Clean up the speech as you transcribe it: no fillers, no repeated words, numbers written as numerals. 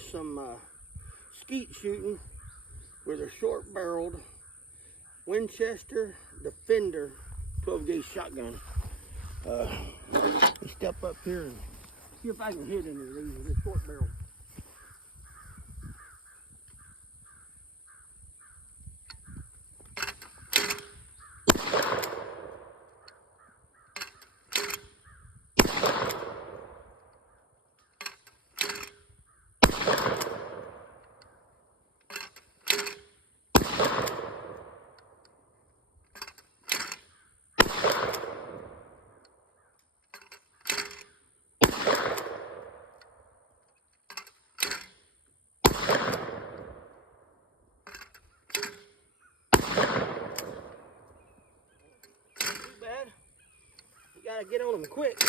some skeet shooting with a short-barreled Winchester Defender 12-gauge shotgun. Step up here and see if I can hit any of these with this short barrel. Too bad. You gotta get on them quick.